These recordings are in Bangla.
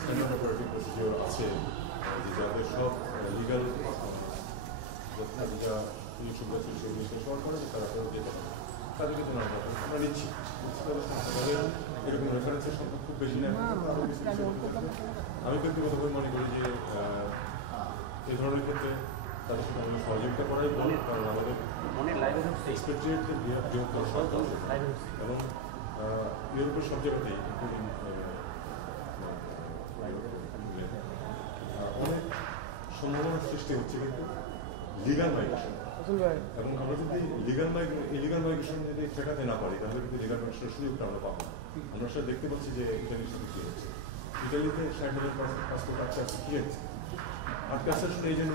স্ট্যান্ডার্ড অপারেটিং প্রসিডিওর আছে যাদের সব লিগাল যা সুবিধা ছিল সেগুলো সরকার করে তারা যেতে পারে তাদেরকে তো আমরা নিচ্ছি এরকম রেফারেন্সের সংখ্যা খুব বেশি না। আমি ব্যক্তিগতভাবে মনে করি যে এই ধরনের ক্ষেত্রে তাদের সাথে আমাদের সহযোগিতা করাই ভালো, কারণ আমাদের এক্সপেক্টেডদের বৃহৎ দরকার এবং ইউরোপের সব জায়গাতেই অনেক সম্ভাবনার সৃষ্টি হচ্ছে কিন্তু লিগাল মাইগ্রেশন, এবং আমরা যদি ইলিগাল মাইগ্রেশন যদি ঠেকাতে না পারি তাহলে কিন্তু লিগাল মাইগ্রেশনের সুযোগটা আমরা পাবো না। আমরা সেটা দেখতে পাচ্ছি যে ইটালির সাথে কি হচ্ছে। ইটালিতে 60,000 পাসপোর্ট আটকে আসছে কি হচ্ছে, আটকে আসার জন্য এই জন্য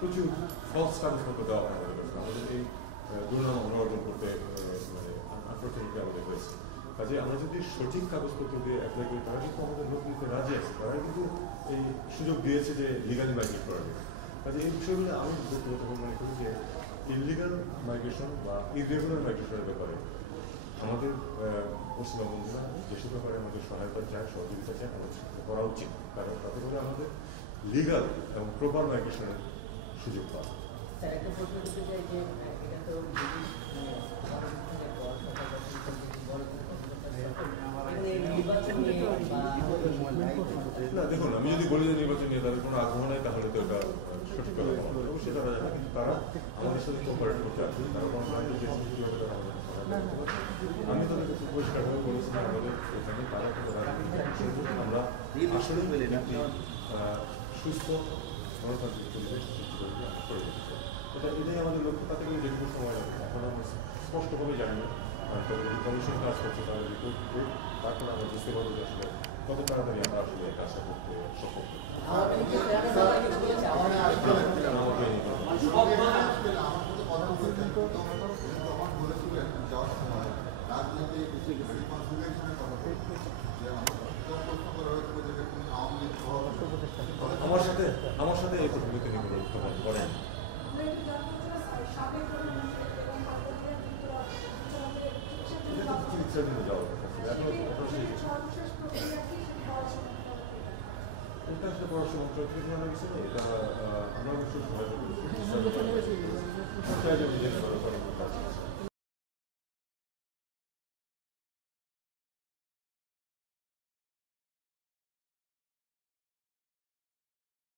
প্রচুর ফলস কাগজপত্র দেওয়া হয় আমাদের কাছে, আমাদের এই দুর্নাম আমরা অর্জন করতে মানে আনফর্চুনেটলি আমাদের হয়েছে। কাজে আমরা যদি সঠিক কাগজপত্র দিয়ে অ্যাপ্লাই করি তারা কিন্তু আমাদের লোক নিতে রাজি আছে, তারা কিন্তু এই সুযোগ দিয়েছে যে লিগালি মাইগ্রেট করার জন্য। কাজে এই বিষয়গুলো আমি ব্যক্তিগতভাবে মনে করি যে ইলিগাল মাইগ্রেশন বা ইরেগুলার মাইগ্রেশনের ব্যাপারে আমাদের পশ্চিমা বন্ধুরা যেসব ব্যাপারে আমাদের সহায়তা চায়, সহযোগিতা চায়, আমাদের সাথে করা উচিত, কারণ তাতে করে আমাদের লিগাল এবং প্রপার মাইগ্রেশনের সুযোগ পাওয়া। না দেখুন, আমি যদি বলি যে নির্বাচন নিয়ে তাদের কোনো আগ্রহ নেই তাহলে তো এটা সঠিক কথা অবশ্যই তারা জানে, কিন্তু তারা আমাদের সাথে কোঅপারেট করতে আসবে, তারা কোনো আমি তাদেরকে খুব পরিষ্কারভাবে বলেছিলাম আমাদের এখানে তারা আমরা আসলে সুস্থ গণতান্ত্রিক পরিবেশ করে এটাই আমাদের লক্ষ্য। তাতে কিন্তু যেটুকু সময় লাগবে এখন আমরা স্পষ্টভাবে জানি না, তবে যদি কমিশন কাজ করছে তাহলে রিপোর্ট করুক, তারপরে আমরা বুঝতে পারবো যে আসলে কত তাড়াতাড়ি আমরা আসলে কাজটা করতে সক্ষম। আমার সাথে এই প্রসঙ্গে তিনি কোনো উত্থাপন করেন। চিকিৎসার জন্য যাওয়ার কথা ছিল, এখন এটা আসলে পররাষ্ট্র মন্ত্রণালয় থেকে জানা গেছে, এটা আমরা অবশ্যই সহায়তা করেছি।